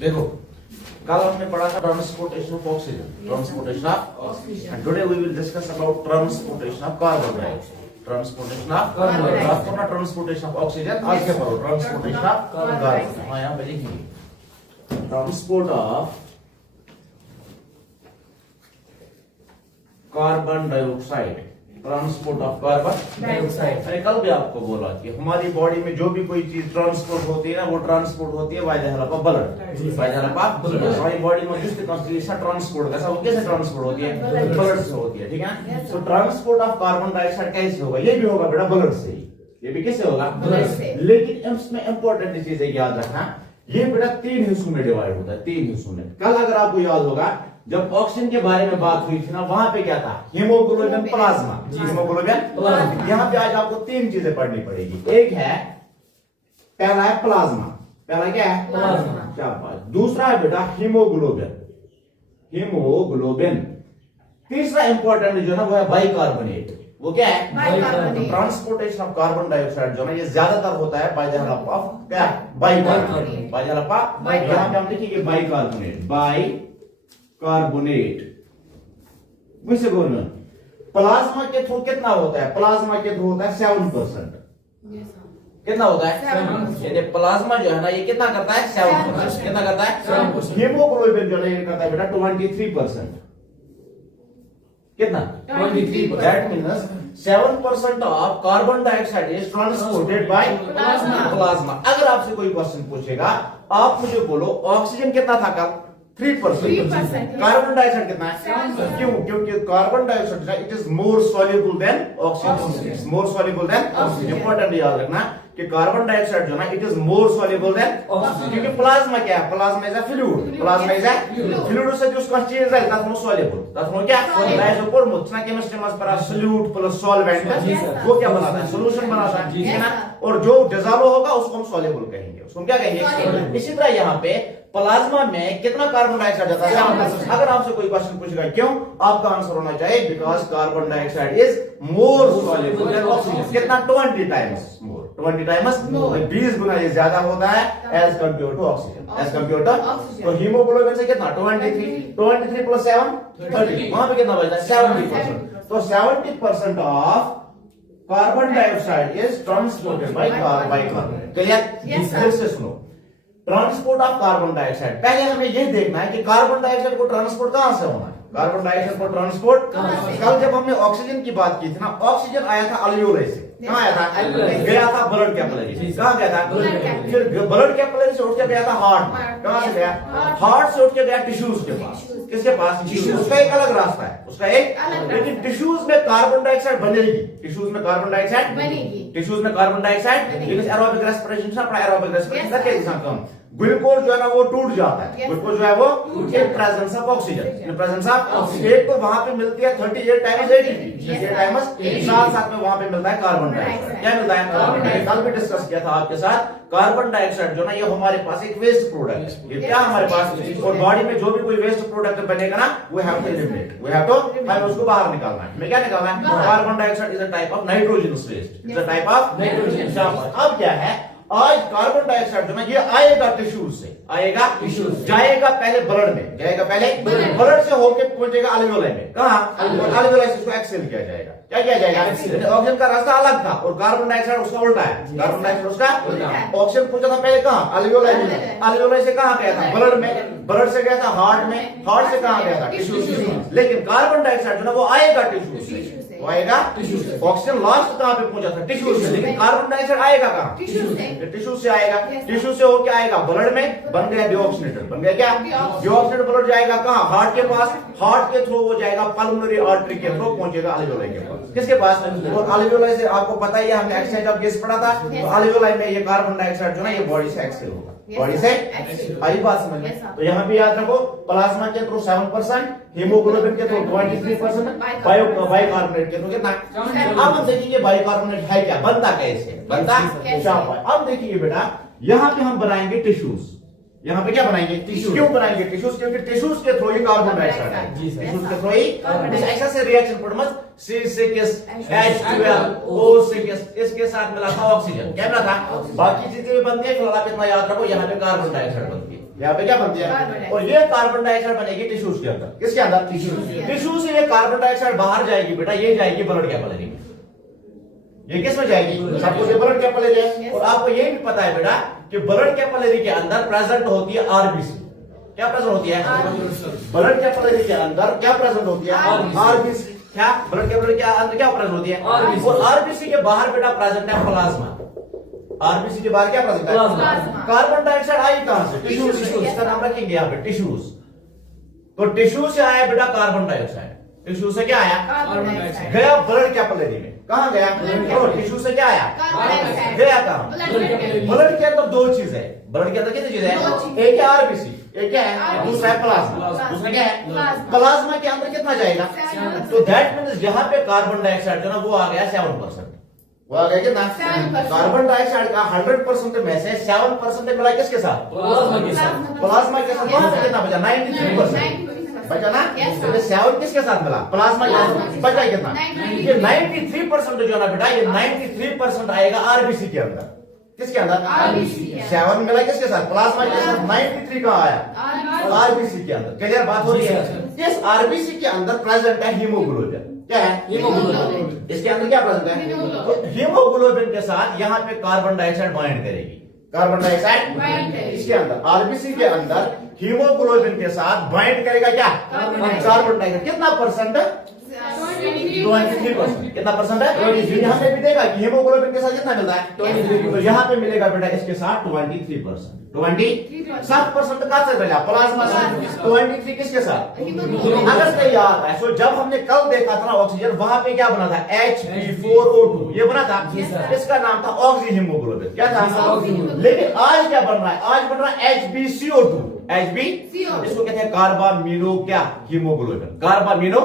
देखो कल हमने पढ़ा था transportation of oxygen, transportation of oxygen, and today we will discuss about transportation of carbon dioxide, transportation of carbon dioxide, transportation of oxygen. आज क्या पढ़ो? Transportation of carbon dioxide. हां, यहां पे लिखिए transport of carbon dioxide, transport of carbon dioxide. मैंने कल भी आपको बोला कि हमारी बॉडी में जो भी कोई चीज ट्रांसपोर्ट होती है ना, वो ट्रांसपोर्ट होती है by the help of blood, by the help of blood. हमारी बॉडी में जिस कॉन्स्टिट्यूशन ट्रांसपोर्ट कैसा वो कैसे ट्रांसपोर्ट होती है? ब्लड से होती है, ठीक है। सो ट्रांसपोर्ट ऑफ कार्बन डाइऑक्साइड कैसे होगा? ये भी होगा बेटा ब्लड से ही, ये भी कैसे होगा? ब्लड से। लेकिन इसमें इंपॉर्टेंट चीज है, याद रखना, ये बेटा तीन हिस्सों में डिवाइड होता है, तीन हिस्सों में। कल अगर आपको याद होगा जब ऑक्सीजन के बारे में बात हुई थी ना, वहां पे क्या था? Haemoglobin, plasma. Haemoglobin, plasma. यहाँ पे आज आपको तीन चीजें पढ़नी पड़ेगी। एक है, पहला है प्लाज्मा। पहला क्या है? प्लाज्मा। क्या बात। दूसरा है बेटा हीमोग्लोबिन, हीमोग्लोबिन। तीसरा इंपॉर्टेंट जो है ना वो है बाइकार्बोनेट। वो क्या है? Bicarbonate. Transportation of carbon dioxide जो है ये ज्यादातर होता है बाय द हेल्प ऑफ क्या? Bicarbonate. By the help of, यहाँ पे हम लिखेंगे बाइकार्बोनेट, बाइकार्बोनेट। वैसे बोलना प्लाज्मा के थ्रू कितना होता है? प्लाज्मा के थ्रू होता है 7%। कितना होता है? 7%। यानी प्लाज्मा जो है ना ये कितना करता है? 7%। कितना करता है? 7%। हीमोग्लोबिन जो है ये करता है बेटा 23%। कितना? 23%। That means 7% of carbon dioxide is transported by plasma. अगर आपसे कोई क्वेश्चन पूछेगा, आप मुझे बोलो ऑक्सीजन कितना था कल? 3%। कार्बन डाइऑक्साइड कितना है? क्यों? क्योंकि carbon dioxide it is more soluble than oxygen, it's more soluble than oxygen. Important याद रखना कि कार्बन डाइऑक्साइड जो है ना it is more soluble than oxygen, क्योंकि प्लाज्मा क्या है? Plasma is a fluid, plasma is a fluid. से जो उसका चेंज है that more soluble, that more क्या? लाइज ऊपर मुझना केमिस्ट्री में पर सॉल्यूट प्लस सॉल्वेंट वो क्या बनाता है? सॉल्यूशन बनाता है, ठीक है ना। और जो डिसॉल्व होगा उसको हम सॉल्युबल कहेंगे, उसको हम क्या कहेंगे? इसी तरह यहाँ पे प्लाज्मा में कितना कार्बन डाइऑक्साइड जाता है? 7%। अगर आपसे कोई क्वेश्चन पूछेगा क्यों, आपका आंसर होना चाहिए because carbon dioxide is more soluble than oxygen. कितना? 20 टाइम्स मोर, 20 टाइम्स, 20 गुना ये ज्यादा होता है as compare to oxygen, as compare to oxygen. तो हीमोग्लोबिन से कितना? 23 प्लस 7 30। वहां पे कितना बचता है? 70%। तो 70% of carbon dioxide is transported by carbon. Clear? फिर से सुनो, ट्रांसपोर्ट ऑफ कार्बन डाइऑक्साइड। पहले हमें यह देखना है कि कार्बन डाइऑक्साइड को ट्रांसपोर्ट कहां से होना है? कार्बन डाइऑक्साइड को ट्रांसपोर्ट कल जब हमने ऑक्सीजन की बात की थी ना, ऑक्सीजन आया था अल्वियोलाई से। कहां आया था? गया था ब्लड कैपिलरी। कहां गया था? फिर ब्लड कैपिलरी से उठ के गया था हार्ट में। कहां से गया? हार्ट से उठ के गया टिश्यूज के पास। किसके पास? टिश्यूज। उसका एक अलग रास्ता है, उसका एक। लेकिन टिश्यूज में कार्बन डाइऑक्साइड बनेगी, टिश्यूज में कार्बन डाइऑक्साइड बनेगी, टिश्यूज में कार्बन डाइऑक्साइड। लेकिन एरोबिक रेस्पिरेशन से अपना एरोबिक रेस्पिरेशन करके इंसान कम ग्लूकोज जो है ना वो टूट जाता है। ग्लूकोज जो है वो in presence of oxygen, in presence of oxygen. एक तो वहां पे मिलती है 38 टाइम्स एटीपी, 38 टाइम्स, साथ साथ में वहां पे मिलता है कार्बन डाइऑक्साइड। क्या मिलता है? Carbon dioxide. कल भी डिस्कस किया था आपके साथ, कार्बन डाइऑक्साइड जो ना ये हमारे पास एक वेस्ट प्रोडक्ट है। ये क्या हमारे पास? और बॉडी में जो भी कोई वेस्ट प्रोडक्ट बनेगा ना, we have to eliminate, we have to, हमें उसको बाहर निकालना है। हमें क्या निकालना है? Carbon dioxide is a type of nitrogenous waste, is a type of nitrogen. अब क्या है, आज कार्बन डाइऑक्साइड जो ना ये आएगा टिश्यूज से, आएगा टिश्यूज, जाएगा पहले ब्लड में, जाएगा पहले ब्लड से होके पहुंचेगा अल्वियोलाई में। कहां? अल्वियोलाई से उसको एक्सहेल किया जाएगा। क्या किया जाएगा? ऑक्सीजन का रास्ता अलग था और कार्बन डाइऑक्साइड उसका उल्टा है। कार्बन डाइऑक्साइड उसका ऑक्सीजन पहुंचा था पहले कहां? अल्वियोलाई में। अल्वियोलाई से कहां गया था? ब्लड में। ब्लड से गया था हार्ट में। हार्ट से कहां गया था? टिश्यूज में। लेकिन कार्बन डाइऑक्साइड जो ना वो आएगा टिश्यूज से, वो आएगा टिश्यूज से। ऑक्सीजन लास्ट कहां पे पहुंचा था? टिश्यूज से। लेकिन कार्बन डाइऑक्साइड आएगा कहां? टिश्यूज से। टिश्यूज से आएगा, टिश्यू से होके आएगा ब्लड में, बन गया डिऑक्सीनेटेड, बन गया क्या? डिऑक्सीनेटेड ब्लड जाएगा कहां? हार्ट के पास। हार्ट के थ्रू वो जाएगा पल्मोनरी आर्टरी के थ्रू पहुंचेगा अल्वियोलाई के पास। किसके पास? और अल्वियोलाई से आपको पता ही है, हमने एक्सचेंज ऑफ गैस पढ़ा था। तो अल्वियोलाई में ये कार्बन डाइऑक्साइड जो ना ये बॉडी से एक्सहेल होगा, बॉडी से। आई बात समझ में? तो यहाँ पे याद रखो, प्लाज्मा के थ्रू 7%, हीमोग्लोबिन के थ्रू 23%, बाइकार्बोनेट के थ्रू कितना? अब हम देखेंगे बाइकार्बोनेट है क्या, बनता कैसे, बनता क्या? अब देखिए बेटा, यहाँ पे हम बनाएंगे टिश्यूज। यहाँ पे क्या बनाएंगे? टिश्यूज। क्यों बनाएंगे टिश्यूज? क्योंकि टिश्यूज के थ्रू ही कार्बन डाइऑक्साइड है। टिश्यूज के थ्रू ही ऐसा से रिएक्शन पड़मस C6 H12 O6 इसके साथ मिला था ऑक्सीजन। क्या मिला था? बाकी चीजें भी बनती है, फिलहाल आप इतना याद रखो, यहाँ पे कार्बन डाइऑक्साइड बनती है। यहाँ पे क्या बनती है, और ये कार्बन डाइऑक्साइड बनेगी टिश्यूज के अंदर। किसके अंदर? टिश्यू से ये कार्बन डाइऑक्साइड बाहर जाएगी बेटा, ये जाएगी ब्लड कैपिलरी में। ये किस में जाएगी? सबको ये ब्लड कैपिलरी है। और आपको ये भी पता है बेटा कि ब्लड कैपिलरी के अंदर प्रेजेंट होती है आरबीसी। क्या प्रेजेंट होती है? ब्लड कैपिलरी के अंदर क्या प्रेजेंट होती है? आरबीसी। क्या ब्लड कैपिलरी के अंदर क्या प्रेजेंट होती है? और आरबीसी के बाहर बेटा प्रेजेंट है प्लाज्मा। आरबीसी के बाहर क्या प्रेजेंट है? कार्बन डाइऑक्साइड आई कहां से? टिश्यू से। इसका नाम रखेंगे यहाँ पे टिश्यूज। तो टिश्यू से आया बेटा कार्बन डाइऑक्साइड। टिश्यू से क्या आया? गया ब्लड कैपिलरी में। कहां गया? टिश्यू से क्या आया? गया कहां? ब्लड के अंदर दो चीज है। ब्लड के अंदर कितनी चीज है? एक है आरबीसी, एक क्या है? दूसरा है प्लाज्मा। दूसरा क्या है? प्लाज्मा के अंदर कितना जाएगा? तो दैट मीन्स यहाँ पे कार्बन डाइऑक्साइड जो ना वो आ गया 7%। वो आ गया कितना? कार्बन डाइऑक्साइड का 100% में से 7% मिला किसके साथ? प्लाज्मा के साथ। वहां पे कितना बचा? 93% बचा ना। 7 किसके साथ मिला? प्लाज्मा के साथ। बचा कितना? ये 93% जो है ना बेटा, ये 93% आएगा आरबीसी के अंदर। किसके अंदर? 7 मिला किसके साथ? प्लाज्मा के साथ। 93 का आया आरबीसी के अंदर। क्लियर बात हो रही है? इस आरबीसी के अंदर प्रेजेंट है हीमोग्लोबिन। क्या है? हीमोग्लोबिन। इसके अंदर क्या प्रेजेंट है? हीमोग्लोबिन के साथ यहाँ पे कार्बन डाइऑक्साइड बाइंड करेगी। कार्बन डाइऑक्साइड इसके अंदर आरबीसी के अंदर हीमोग्लोबिन के साथ बाइंड करेगा क्या? Carbon dioxide. कितना परसेंट? 23%। कितना परसेंट है? यहाँ पे भी देगा कि हीमोग्लोबिन के साथ कितना मिलता है? 23%। तो यहाँ पे मिलेगा बेटा इसके साथ 23%। 7% कहां से मिला? प्लाज्मा से। 23 किसके साथ? अगर कहीं याद है तो जब हमने कल देखा था ना ऑक्सीजन, वहां पे क्या बना था? H2O2 ये बना था। इसका नाम था ऑक्सी हीमोग्लोबिन। क्या था? लेकिन आज क्या बन रहा है? आज बन रहा है HbCO2। इसको कहते हैं कार्बामिनो क्या? हीमोग्लोबिन। कार्बामिनो।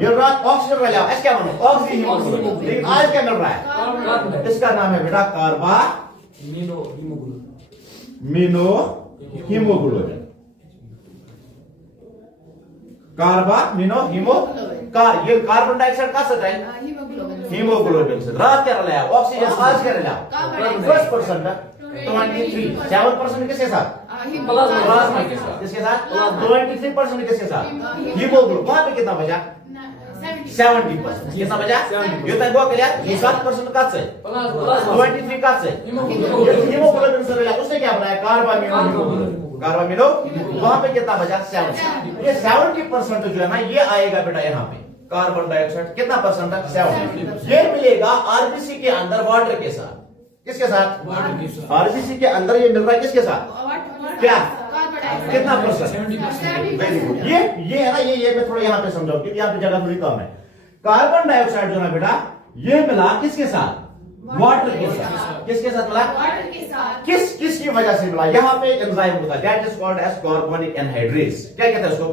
ये रात ऑक्सीजन रह जाओ, क्या बनो? Oxy haemoglobin. लेकिन आज क्या मिल रहा है? इसका नाम है बेटा कार्बामिनो हीमोग्लोबिन। कार्बामिनो ये कार्बन डाइऑक्साइड का सट है हीमोग्लोबिन से। रात क्या रहा है? ऑक्सीजन। आज क्या रहा है? 1% 23। 7% किसके साथ? प्लाज्मा के साथ। किसके साथ? 23% किसके साथ? हीमोग्लोबिन। वहां पे कितना बचा? 70%। कितना बचा? ये तक हुआ क्लियर? 7% का से 23 का से हीमोग्लोबिन से रहा, उसने क्या बनाया? कार्बामिनो। वहां पे कितना बचा? 70। ये 70% जो है ना ये आएगा बेटा यहाँ पे कार्बन डाइऑक्साइड। कितना परसेंट? 70। ये मिलेगा आरबीसी के अंदर वाटर के साथ। किसके साथ? आरबीसी के अंदर ये मिल रहा है किसके साथ? क्या? कितना परसेंट? Very good. ये है ना, ये मैं थोड़ा यहाँ पे समझाऊं क्योंकि यहाँ पे जगह थोड़ी कम है। कार्बन डाइऑक्साइड जो ना बेटा ये मिला किसके साथ? वाटर के साथ। किसके साथ मिला? वाटर के साथ। किसकी वजह से मिला? यहाँ पे एंजाइम होता है, that is called as carbonic anhydrase. क्या कहते हैं उसको?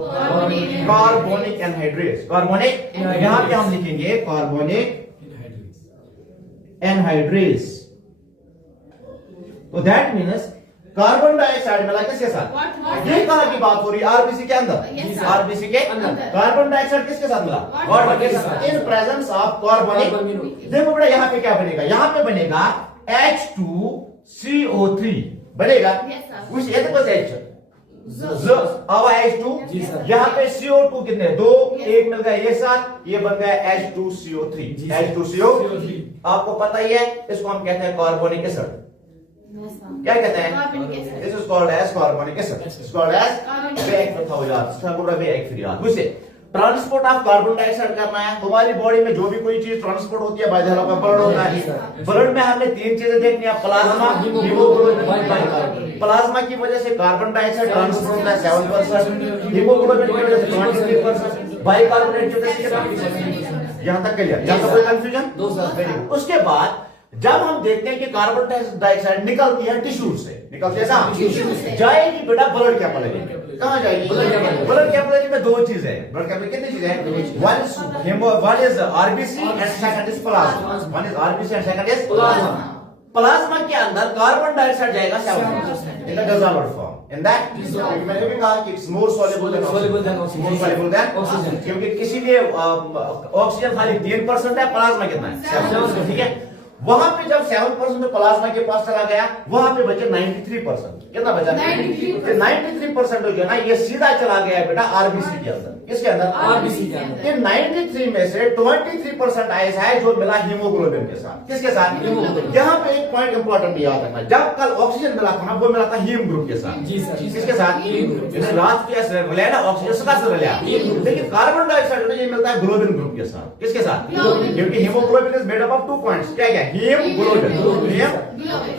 Carbonic anhydrase. कार्बोनिक, यहाँ पे हम लिखेंगे कार्बोनिक एनहाइड्रेस। तो दैट मीन्स कार्बन डाइऑक्साइड मिला किसके साथ? ये कहां की बात हो रही है? आरबीसी के अंदर। आरबीसी के अंदर कार्बन डाइऑक्साइड किसके साथ मिला? वाटर के साथ। In presence of carbonic. देखो बेटा यहाँ पे क्या बनेगा? यहाँ पे बनेगा H2CO3 बनेगा। कुछ H H2 यहाँ पे CO2 कितने? 2 एक मिल गया ये साथ, ये बन गया H2CO3। H2CO3 आपको पता ही है, इसको हम कहते हैं कार्बोनिक एसिड। क्या कहते हैं? This is called as carbonic acid. It's called as back हो जाता है, इसका पूरा बैक फ्री आता है। उसे ट्रांसपोर्ट ऑफ कार्बन डाइऑक्साइड करना है। तुम्हारी बॉडी में जो भी कोई चीज ट्रांसपोर्ट होती है, बाय का ब्लड होता है। ब्लड में हमने 3 चीजें देखनी है, प्लाज्मा, हीमोग्लोबिन, बाइकार्बोनेट। प्लाज्मा की वजह से कार्बन डाइऑक्साइड ट्रांसपोर्ट होता है 7%, हीमोग्लोबिन की वजह से 23%, बाइकार्बोनेट की वजह से 7%। यहां तक क्लियर? यहां तक कोई कंफ्यूजन? उसके बाद जब हम देखते हैं कि कार्बन डाइऑक्साइड निकलती है टिश्यू से, निकलती है कहां? जाएगी बेटा ब्लड कैपिलरी में। कहां जाएगी? ब्लड कैपिलरी में 2 चीजें हैं। ब्लड कैपिलरी कितनी चीजें हैं? One is RBC and second is plasma. One is RBC and second is plasma. Plasma के अंदर कार्बन डाइऑक्साइड जाएगा 7% in the dissolved form. In that मैंने भी कहा कि it's more soluble than oxygen, क्योंकि किसी लिए ऑक्सीजन खाली 3% है, प्लाज्मा कितना है? 7%। ठीक है। वहां पे जब 7% प्लाज्मा के पास चला गया, वहां पे बचे 93%। कितना बचा? 93% हो गया ना, ये सीधा चला गया बेटा आरबीसी के अंदर। किसके अंदर? आरबीसी के अंदर। इन 93 में से 23% ऐसा है जो मिला हीमोग्लोबिन के साथ। किसके साथ? यहाँ पे एक पॉइंट इंपॉर्टेंट याद रखना, जब कल ऑक्सीजन मिला था ना, वो मिला था हीम ग्रुप के साथ। जी सर। किसके साथ? ऑक्सीजन से लिया, लेकिन कार्बन डाइऑक्साइड ये मिलता है ग्लोबिन ग्रुप के साथ। किसके साथ? क्योंकि haemoglobin is made up of 2 points. क्या क्या? हीम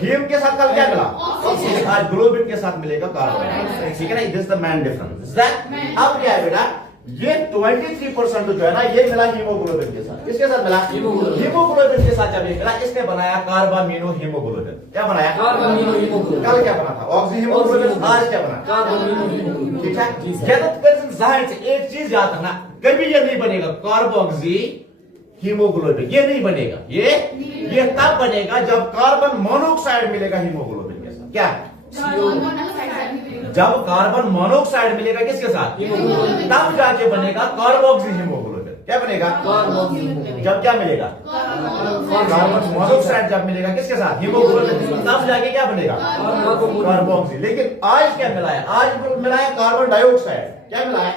हीम के साथ कल क्या मिला? ऑक्सीजन। आज ग्लोबिन के साथ मिलेगा कार्बन डाइऑक्साइड। ठीक है ना, दिस द मेन डिफरेंस। अब क्या है बेटा, ये 23% जो है ना, ये मिला हीमोग्लोबिन के साथ। किसके साथ मिला? हीमोग्लोबिन के साथ जब ये मिला, इसने बनाया कार्बामिनो हीमोग्लोबिन। क्या बनाया? Carbamino haemoglobin. कल क्या बना था? Oxy haemoglobin. आज क्या बना? Carbamino haemoglobin. ठीक है, तो जाहिर से एक चीज याद रखना, कभी ये नहीं बनेगा कार्बोक्सी हीमोग्लोबिन, ये नहीं बनेगा। ये तब बनेगा जब कार्बन मोनोऑक्साइड मिलेगा हीमोग्लोबिन के साथ। क्या? जब कार्बन मोनोऑक्साइड मिलेगा किसके साथ? तब जाके बनेगा कार्बोक्सी हीमोग्लोबिन। क्या बनेगा? जब क्या मिलेगा? कार्बन मोनोऑक्साइड जब मिलेगा किसके साथ? हीमोग्लोबिन, तब जाके क्या बनेगा? कार्बोक्सी। लेकिन आज क्या मिला है? आज मिला है कार्बन डाइऑक्साइड। क्या मिला है?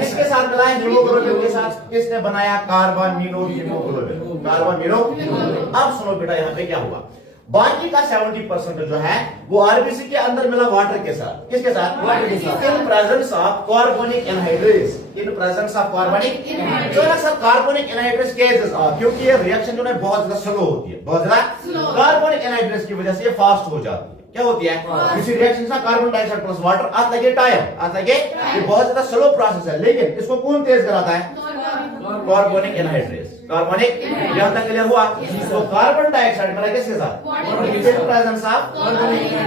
किसके साथ मिला है? हीमोग्लोबिन के साथ। किसने बनाया? Carbamino haemoglobin. कार्बामिनो। अब सुनो बेटा, यहाँ पे क्या हुआ, बाकी का 70% जो है वो आरबीसी के अंदर मिला वाटर के साथ। किसके साथ? वाटर के साथ। In presence of carbonic anhydrase. In presence of carbonic anhydrase. जो ना सर कार्बोनिक एनहाइड्रेस केसेस, क्योंकि ये रिएक्शन जो है बहुत ज्यादा स्लो होती है, बहुत ज्यादा कार्बोनिक एनहाइड्रेस की वजह से ये फास्ट हो जाती है। क्या होती है? किसी रिएक्शन से कार्बन डाइऑक्साइड प्लस वाटर आता है टाइम, आता है ये बहुत ज्यादा स्लो प्रोसेस है, लेकिन इसको कौन तेज कराता है? Carbonic anhydrase. कार्बोनिक, यहां तक क्लियर हुआ? तो कार्बन डाइऑक्साइड बना किसके साथ? Presence of.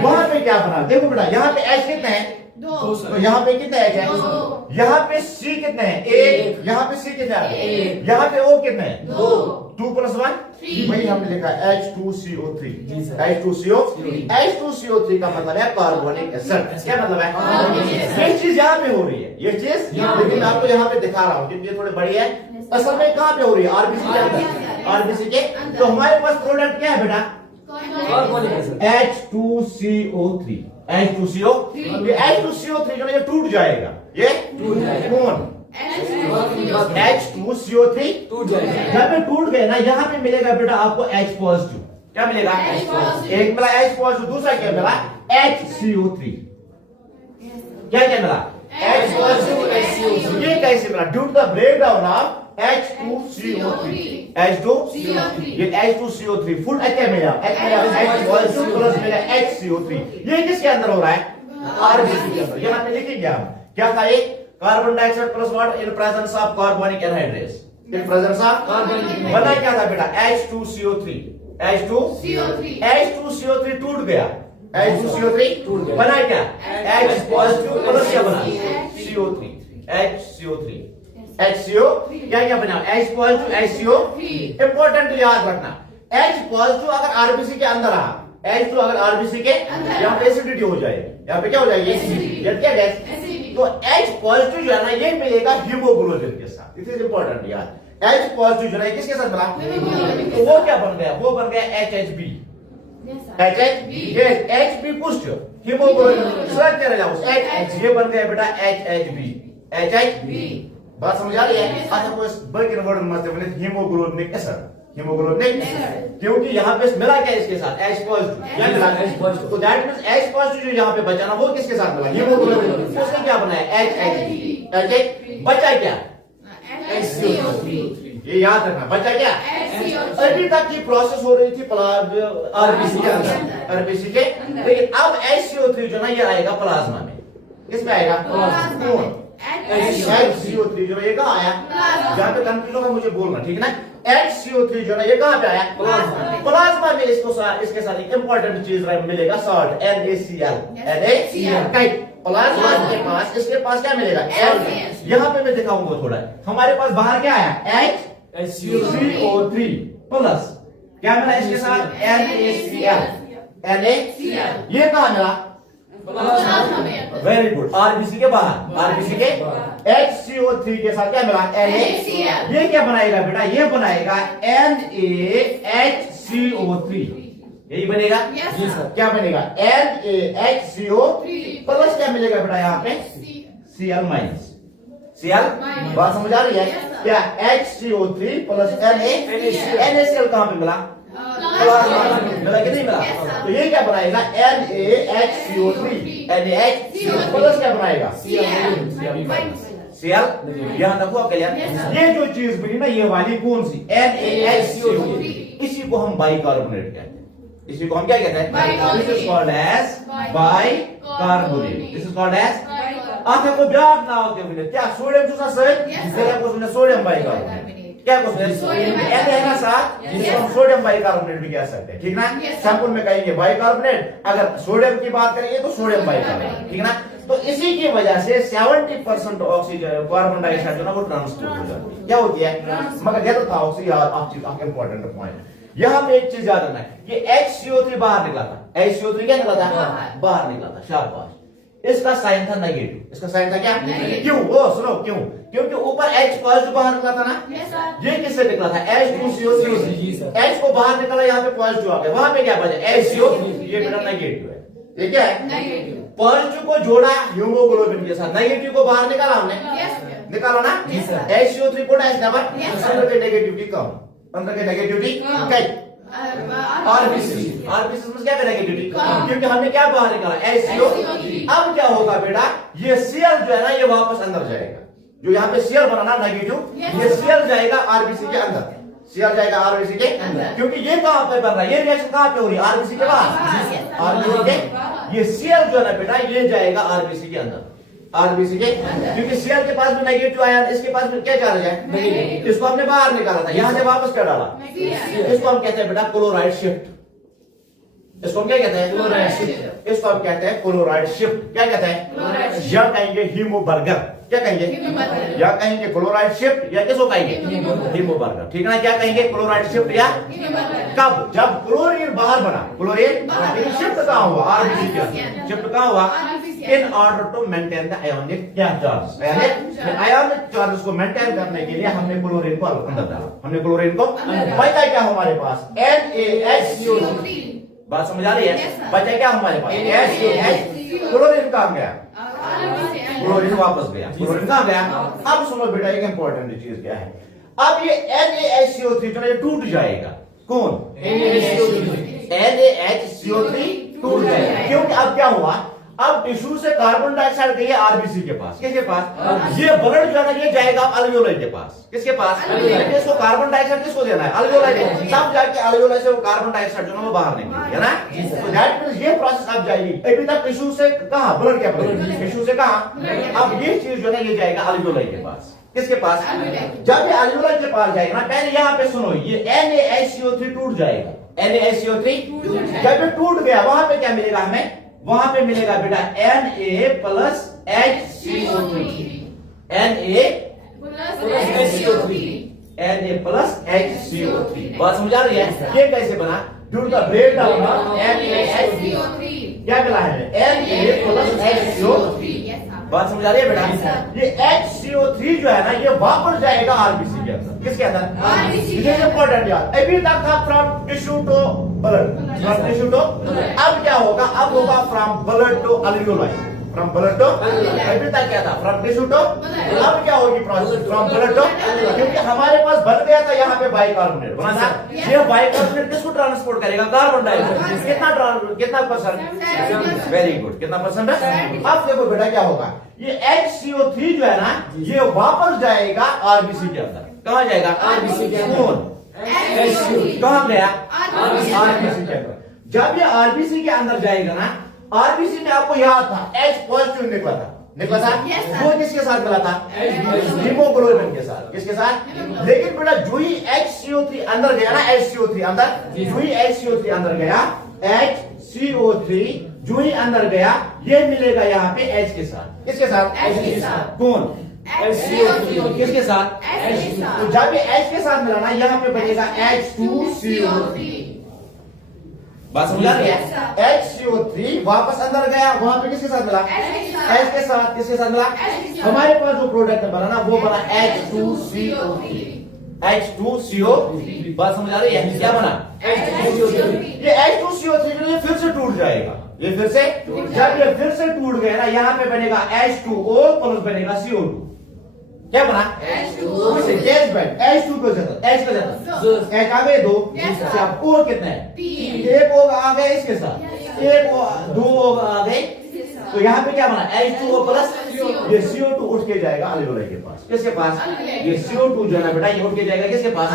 वहां पे क्या बना? देखो बेटा, यहाँ पे H कितने हैं? 2। तो यहाँ पे कितने H है? 2। यहाँ पे C कितने हैं? 1। यहाँ पे C कितने हैं? यहाँ पे O कितने हैं? 2। 2 + 1 3। वही हमने लिखा H2CO3। H2CO3 का मतलब है कार्बोनिक एसिड। क्या मतलब है? ये चीज यहाँ पे हो रही है, ये चीज, लेकिन मैं आपको यहाँ पे दिखा रहा हूँ क्योंकि ये थोड़ी बड़ी है। असल में कहाँ पे हो रही है? आरबीसी के अंदर। आरबीसी के। तो हमारे पास प्रोडक्ट क्या है बेटा? H2CO3। H2CO3 जो है ये टूट जाएगा। ये कौन? H2CO3 टूट जाएगा। यहाँ पे टूट गए ना, यहाँ पे मिलेगा बेटा आपको H पॉजिटिव। क्या मिलेगा? एक मिला H पॉजिटिव, दूसरा क्या मिला? HCO3। क्या क्या मिला? H positive. ये कैसे मिला? Due to the breakdown of H2CO3। ये H2CO3 फुल H क्या मिला? H पॉजिटिव प्लस मिला HCO3। ये किसके अंदर हो रहा है? आरबीसी के अंदर। यहाँ पे लिखेंगे हम क्या था? ये carbon dioxide plus water in presence of carbonic anhydrase. In presence of carbonic, बना क्या था बेटा? H2CO3। H2CO3 टूट गया। H2CO3 टूट गया, बना क्या? H पॉजिटिव प्लस क्या बना? CO3। HCO3। HCO क्या क्या बना? H positive HCO। इंपॉर्टेंट याद रखना, H पॉजिटिव अगर आरबीसी के अंदर रहा, H2 अगर आरबीसी के, यहाँ पे एसिडिटी हो जाएगी। यहाँ पे क्या हो जाएगी? एसिडिटी। क्या गैस? तो H पॉजिटिव जो है ना, ये मिलेगा हीमोग्लोबिन के साथ। इट इज इंपॉर्टेंट यार। H पॉजिटिव जो है किसके साथ मिला? तो वो क्या बन गया? वो बन गया HHB। HHB पुष्ट हीमोग्लोबिन स्ट्रक्चर क्या रहा है? H ये बन गया बेटा HHB। HHB बात समझ आ रही है? अच्छा कोई बल्कि वर्ड मत बने हीमोग्लोबिनिक एसिड। हीमोग्लोबिन, क्योंकि यहाँ पे मिला क्या इसके साथ? H positive. क्या मिला? H positive. तो दैट मींस H पॉजिटिव जो यहाँ पे बचा ना, वो किसके साथ मिला? हीमोग्लोबिन। उसने क्या बनाया? HHB। बचा क्या? HCO3। ये याद रखना, बचा क्या? अभी तक की प्रोसेस हो रही थी आरबीसी के अंदर, आरबीसी के, लेकिन अब HCO3 जो ना ये आएगा प्लाज्मा में। किसमें आएगा? प्लाज्मा। HCO3 जो ये कहाँ आया? जहाँ पे कंफ्यूजन होगा मुझे बोलना, ठीक है ना? HCO3 जो ना ये कहाँ पे आया? प्लाज्मा में। इसके साथ एक इंपॉर्टेंट चीज मिलेगा, सॉल्ट NaCl। प्लाज्मा के पास, इसके पास क्या मिलेगा? यहाँ पे मैं दिखाऊंगा थोड़ा। हमारे पास बाहर क्या आया? HCO3 प्लस क्या मिला इसके साथ? NaCl। ये कहाँ मिला? Very good. आरबीसी के बाहर, आरबीसी के HCO3 के साथ क्या मिला? NaCl। ये क्या बनाएगा बेटा? ये बनाएगा NaHCO3, यही बनेगा। क्या बनेगा? NaHCO3 प्लस क्या मिलेगा बेटा यहाँ पे? Cl minus. Cl बात समझ आ रही है क्या? HCO3 प्लस NaCl कहां पे मिला? मिला कि नहीं मिला? तो ये क्या बनाएगा? NaHCO3 प्लस क्या बनाएगा? Cl। यहां तक हुआ क्लियर? ये जो चीज बनी ना, ये वाली कौन सी? NaHCO3। इसी को हम बाइकार्बोनेट कहते हैं। इसी को हम क्या कहते हैं? This is called as bicarbonate. This is called as आते को ब्याक ना होते हुए क्या सोडियम चूसा सहित क्या को सुने सोडियम बाइकार्बोनेट। क्या को सुने सोडियम है ना साथ, जिसको हम सोडियम बाइकार्बोनेट भी कह सकते हैं। ठीक ना? सैंपल में कहेंगे बाइकार्बोनेट, अगर सोडियम की बात करेंगे तो सोडियम बाइकार्बोनेट। ठीक ना? तो इसी की वजह से 70% ऑक्सीजन कार्बन डाइऑक्साइड जो ना वो ट्रांसपोर्ट हो जाती है। क्या होती है? मगर ये तो था ऑक्सीजन आपके इंपॉर्टेंट पॉइंट। यहाँ पे एक चीज याद रखना है, ये HCO3 बाहर निकला था। HCO3 क्या निकला था? बाहर निकला था। शाबाश। इसका साइन था नेगेटिव। इसका साइन था क्या? क्यों? वो सुनो क्यों? क्योंकि ऊपर H पॉजिटिव बाहर निकला था ना। ये किससे निकला था? H2CO3। H को बाहर निकला, यहाँ पे पॉजिटिव आ गया, वहां पे क्या बचा? HCO। ये बेटा नेगेटिव है। ये क्या है? पॉजिटिव को जोड़ा हीमोग्लोबिन के साथ, नेगेटिव को बाहर निकाला हमने। निकाला ना? HCO3 को डाइस नंबर अंदर के नेगेटिविटी कम, अंदर के नेगेटिविटी कई। आरबीसी में क्या करेंगे ड्यूटी? क्योंकि हमने क्या बाहर निकाला? HCO। अब क्या होगा बेटा? ये Cl जो है ना, ये वापस अंदर जाएगा। जो यहाँ पे Cl बना ना नेगेटिव, ये Cl जाएगा आरबीसी के अंदर। Cl जाएगा आरबीसी के अंदर, क्योंकि ये कहां पे बन रहा है? ये रिएक्शन कहां पे हो रही है? आरबीसी के बाहर। आरबीसी के ये Cl जो है ना बेटा, ये जाएगा आरबीसी के अंदर। आरबीसी के, क्योंकि Cl के पास भी नेगेटिव आया, इसके पास भी क्या चार्ज है? नेगेटिव। इसको हमने बाहर निकाला था, यहाँ से वापस क्या डाला? इसको हम कहते हैं बेटा क्लोराइड शिफ्ट। इसको हम क्या कहते हैं? Chloride shift. इसको हम कहते हैं क्लोराइड शिफ्ट। क्या कहते हैं? या कहेंगे हीमोबर्गर। क्या कहेंगे? या कहेंगे क्लोराइड शिफ्ट, या किसको कहेंगे? हीमोबर्गर। ठीक है ना? क्या कहेंगे? क्लोराइड शिफ्ट या कब? जब क्लोरीन बाहर बना। क्लोरीन शिफ्ट कहां हुआ? आरबीसी के अंदर। शिफ्ट कहां हुआ? In order to maintain the ionic charge, ionic charge को मेंटेन करने के लिए हमने क्लोरीन को अंदर डाला। हमने क्लोरीन को बचा क्या हमारे पास? NaHCO3। बात समझ आ रही है? बचा क्या हमारे पास? NaH। क्लोरीन कहां गया? क्लोरीन वापस गया। क्लोरीन कहां गया? अब सुनो बेटा, एक इंपॉर्टेंट चीज क्या है? अब ये NaHCO3 जो है टूट जाएगा। कौन? NaHCO3 टूट जाएगा। क्योंकि अब क्या हुआ? अब टिश्यू से कार्बन डाइऑक्साइड गई है आरबीसी के पास। किसके पास? ये ब्लड जो है ना, ये जाएगा अल्वियोलाई के पास। किसके पास? इसको कार्बन डाइऑक्साइड किसको देना है? अल्वियोलाई को। तब जाके अल्वियोलाई से वो कार्बन डाइऑक्साइड जो है वो बाहर निकलेगी, है ना? तो दैट मींस ये प्रोसेस अब जाएगी। अभी तक टिश्यू से कहां? ब्लड के ब्लड टिश्यू से कहां? अब ये चीज जो है ना, ये जाएगा अल्वियोलाई के पास। किसके पास? जब ये अल्वियोलाई के पास जाएगा ना, पहले यहाँ पे सुनो, ये NaHCO3 टूट जाएगा। NaHCO3 जब ये टूट गया, वहां पे क्या मिलेगा हमें? वहां पे मिलेगा बेटा Na plus HCO3। Na plus HCO3। बात समझ आ रही है? ये कैसे बना? Due to break down of NaHCO3 क्या मिला है? Na plus HCO3। बात समझ आ रही है बेटा? ये HCO3 जो है ना, ये वापस जाएगा आरबीसी के अंदर। किसके अंदर? ये इंपॉर्टेंट यार। अभी तक था from tissue to blood, from tissue to. अब क्या होगा? अब होगा from blood to alveoli. From blood to, अभी तक क्या था? From tissue to. अब क्या होगी प्रोसेस? फ्रॉम ब्लड टू, क्योंकि हमारे पास बन गया था यहाँ पे बाइकार्बोनेट बना था। ये बाइकार्बोनेट किसको ट्रांसपोर्ट करेगा? Carbon dioxide. कितना परसेंट? Very good. कितना परसेंट है? अब देखो बेटा क्या होगा? ये HCO3 जो है ना, ये वापस जाएगा आरबीसी के अंदर। कहां जाएगा? आरबीसी के अंदर। कहां गया? आरबीसी के अंदर। जब ये आरबीसी के अंदर जाएगा ना, आरबीसी में आपको याद था H पॉजिटिव निकला था। वो किसके साथ मिला था? हीमोग्लोबिन के साथ। किसके साथ? लेकिन बेटा जो ही HCO3 अंदर गया ना, HCO3 अंदर, जो ही HCO3 अंदर गया, HCO3 जो ही अंदर गया, ये मिलेगा यहाँ पे H के साथ। किसके साथ? H के साथ। कौन? HCO3। किसके साथ? H। तो जब ये H के साथ मिला ना, यहाँ पे बनेगा H2CO3। बात समझ आ रही है? HCO3 वापस अंदर गया, वहां पे किसके साथ मिला? H के साथ। किसके साथ मिला? हमारे पास जो प्रोडक्ट बना ना वो बना H2CO3। H2CO3 बात समझ आ रही है? क्या बना? ये H2CO3 जो ये फिर से टूट जाएगा, ये फिर से जब ये फिर से टूट गया ना, यहाँ पे बनेगा H2O प्लस बनेगा CO2। क्या बना? Gas band. H2 को जगह H का जगह H आ गए दो, अब O कितना है? एक O आ गए इसके साथ, एक O दो O आ गए, तो यहाँ पे क्या बना? H2O प्लस ये CO2 उठ के जाएगा अल्वेओलाई के पास। किसके पास? ये CO2 जो है ना बेटा ये उठ के जाएगा किसके पास?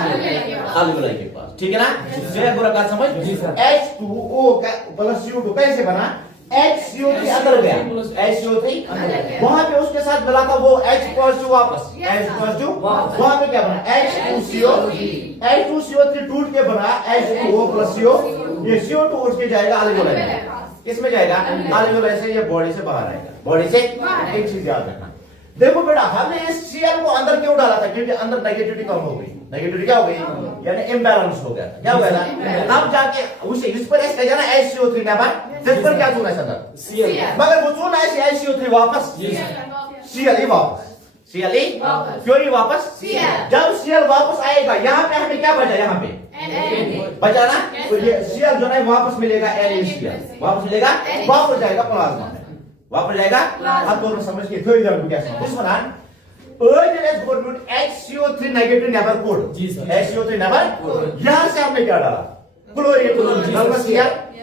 अल्वेओलाई के पास। ठीक है ना? मेरा पूरा बात समझ? H2O प्लस CO2 कैसे बना? HCO3 अंदर गया, HCO3 वहां पे उसके साथ मिला था वो H पॉजिटिव वापस, H पॉजिटिव वहां पे क्या बना? H2CO3 टूट के बना H2O प्लस CO। ये CO2 उठ के जाएगा अल्वेओलाई में। किसमें जाएगा? अल्वेओलाई से ये बॉडी से बाहर आएगा, बॉडी से। एक चीज याद रखना, देखो बेटा हमने इस Cl को अंदर क्यों डाला था? क्योंकि अंदर नेगेटिविटी कम हो गई। नेगेटिविटी क्या हो गई? यानी इम्बैलेंस हो गया। क्या हो गया था? अब जाके उसे इस पर ऐसे जाना HCO3 ना बात, इस पर क्या चुना है Cl, मगर वो चुना है HCO3 वापस Cl वापस, Cl क्यों ही वापस? जब Cl वापस आएगा यहाँ पे हमें क्या बचा? यहाँ पे बचा ना, तो ये Cl जो है वापस मिलेगा NaCl, वापस मिलेगा, वापस जाएगा प्लाज्मा में, वापस जाएगा। अब दोनों समझ के थोड़ी देर में क्या समझ? this one urgent as good with HCO3 negative never could, HCO3 never। यहां से हमने क्या डाला? क्लोरीन।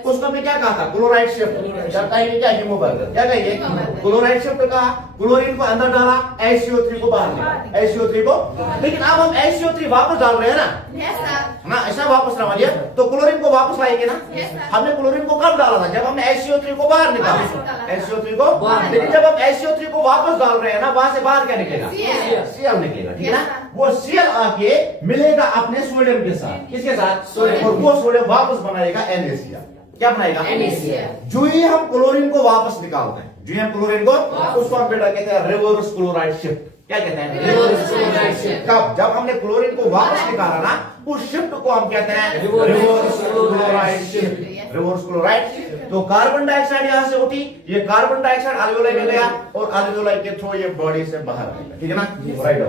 उसको हमने क्या कहा था? Chloride shift. जब कहेंगे क्या? हीमोबर्गर। क्या कहेंगे? क्लोराइड शिफ्ट कहा। क्लोरीन को अंदर डाला, HCO3 को बाहर निकाला, HCO3 को। लेकिन अब हम HCO3 वापस डाल रहे हैं ना, ना ऐसा वापस डाल दिया तो क्लोरीन को वापस लाएंगे ना। हमने क्लोरीन को कब डाला था? जब हमने HCO3 को बाहर निकाला, HCO3 को। लेकिन जब हम HCO3 को वापस डाल रहे हैं ना, वहां से बाहर क्या निकलेगा? Cl निकलेगा। ठीक है ना? वो Cl आके मिलेगा अपने सोडियम के साथ। किसके साथ? और वो सोडियम वापस बनाएगा NaCl। क्या बनाएगा? जो ही हम क्लोरीन को वापस निकालते हैं, जो हम क्लोरीन को, उसको हम बेटा कहते हैं रिवर्स क्लोराइड शिफ्ट। क्या कहते हैं? Reverse chloride shift. कब? जब हमने क्लोरीन को वापस निकाला ना, उस शिफ्ट को हम कहते हैं reverse chloride shift. Reverse chloride. तो कार्बन डाइऑक्साइड यहां से उठी, ये कार्बन डाइऑक्साइड अल्वेओलाई में गया और अल्वेओलाई के थ्रू ये बॉडी से बाहर आएगा। ठीक है ना? राइट।